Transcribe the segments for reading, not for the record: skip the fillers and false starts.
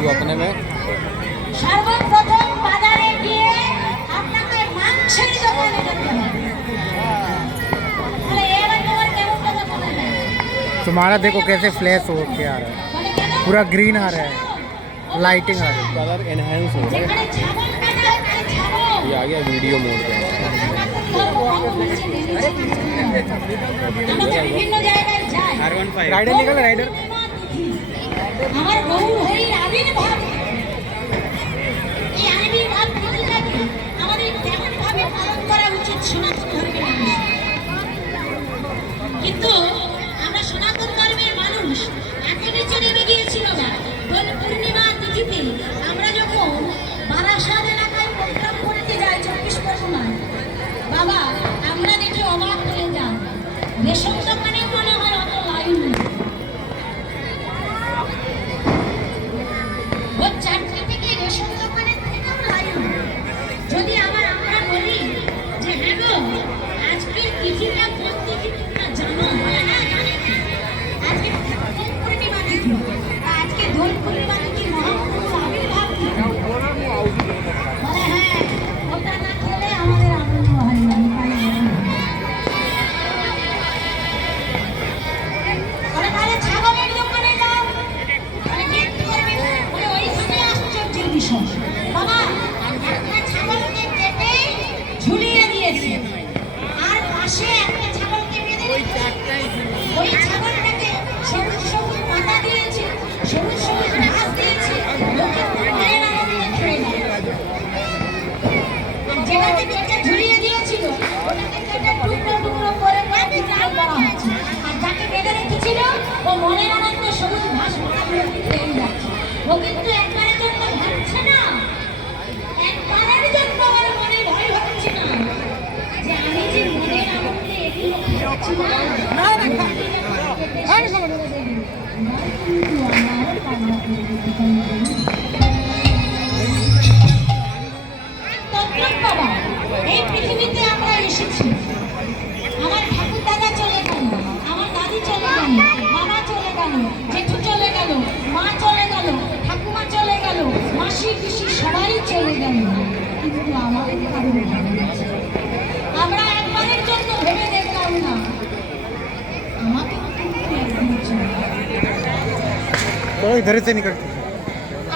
तू अपने में সর্বপ্রথম বাজারে গিয়ে আপনাকে মাংসের দোকানে যেতে হবে। তাহলে এবার তোমার কেমন কথা মনে হয়? तुम्हारा देखो कैसे फ्लैश हो के आ रहा है, বলে কেন? पूरा ग्रीन आ रहा है, लाइटिंग आ रही है। कलर एनहेंस हो रहा যেখানে ছাগল কাটা হয় তাই ছাগল। है। ये आ गया वीडियो मोड पे। আমাকে বিভিন্ন জায়গায় যায়। राइडर निकल राइडर। আমার গৌর হরির আবির্ভাব, এই আবির্ভাব তিথিটাকে আমাদের কেমন ভাবে পালন করা উচিত সনাতন ধর্মের মানুষ। কিন্তু আমরা সনাতন ধর্মের মানুষ এত নিচে নেমে গিয়েছিল না। দোল পূর্ণিমা তিথিতে আমরা যখন বারাসাত এলাকায় প্রোগ্রাম করতে যাই 24 পরগনায়, বাবা আমরা দেখে অবাক হয়ে যাই, রেশন দোকানে মনে হয় অত লাইন নেই। ভোর 4টা থেকে রেশন দোকানের থেকেও লাইন। যদি আমরা বলি যে হ্যাঁ গো আজকের তিথিটা কোন তিথি তোমরা জানো? বলে হ্যাঁ জানি। আজকে দোল পূর্ণিমা তিথি। আজকে দোল পূর্ণিমা তিথি মহাপ্রভুর আবির্ভাব তিথি। বলে হ্যাঁ ওটা না খেলে আমাদের আনন্দ হয় না, পাই না। বলে তাহলে ছাগলের দোকানে যাও। বলে কি করবে? বলে ওইখানে আশ্চর্যের বিষয়, বাবা একটা ছাগলকে কেটে ঝুলিয়ে দিয়েছে, আর পাশে একটা ছাগলকে বেঁধে রেখেছে। ওই ছাগলটাকে সবুজ সবুজ পাতা দিয়েছে, সবুজ সবুজ ঘাস দিয়েছে, লোকে মায়ের আনন্দে খেয়ে নেয়। আর যেটাকে কেটে ঝুলিয়ে দিয়েছিল ওটাকে কেটে টুকরো টুকরো করে বিক্রি করা হচ্ছে। আর যাকে বেঁধে রেখেছিল ও মনের আনন্দে সবুজ ঘাস পাতাগুলোকে খেয়ে যাচ্ছে। ও কিন্তু একবারের জন্য ভাবছে না, একবারের জন্য আমার মনে ভয় হচ্ছে না যে আমি যে মনের আনন্দে এগুলো খাচ্ছি না, বাবা এই পৃথিবীতে আমরা এসেছি। আমার ঠাকুর দাদা চলে গেল, আমার দাদি চলে গেল, মামা চলে গেল, জেঠু চলে গেল, মা চলে গেল, ঠাকুমা চলে গেল, মাসি পিসি সবাই চলে গেল, কিন্তু আমাদের কারোর ভালো লাগছে। আমরা একবারের জন্য ভেবে দেখলাম না আমাকে কিন্তু একদিন চলে যাবে। तो इधर से निकल।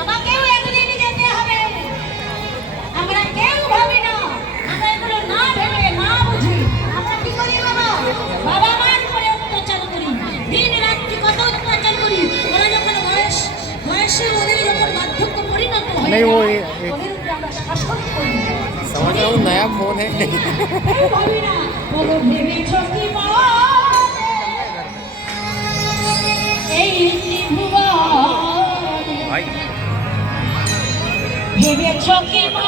আমাকেও একদিন যেতে হবে। আমরা কেউ ভাবি না, আমরা এগুলো না ভেবে না বুঝি আমরা কি করি বাবা? বাবা মার উপরে অত্যাচার করি, দিন রাত্রি কত অত্যাচার করি। ওরা যখন বয়সে ওদের যখন বার্ধক্য পরিণত হয় नहीं वो ওদের উপরে আমরা শাসন করি। समझ रहा हूँ नया फोन है। কেউ ভাবি না ওগো ভেবেছ কি বাবা এই ত্রিভুবনে भाई ভেবেছ কি মা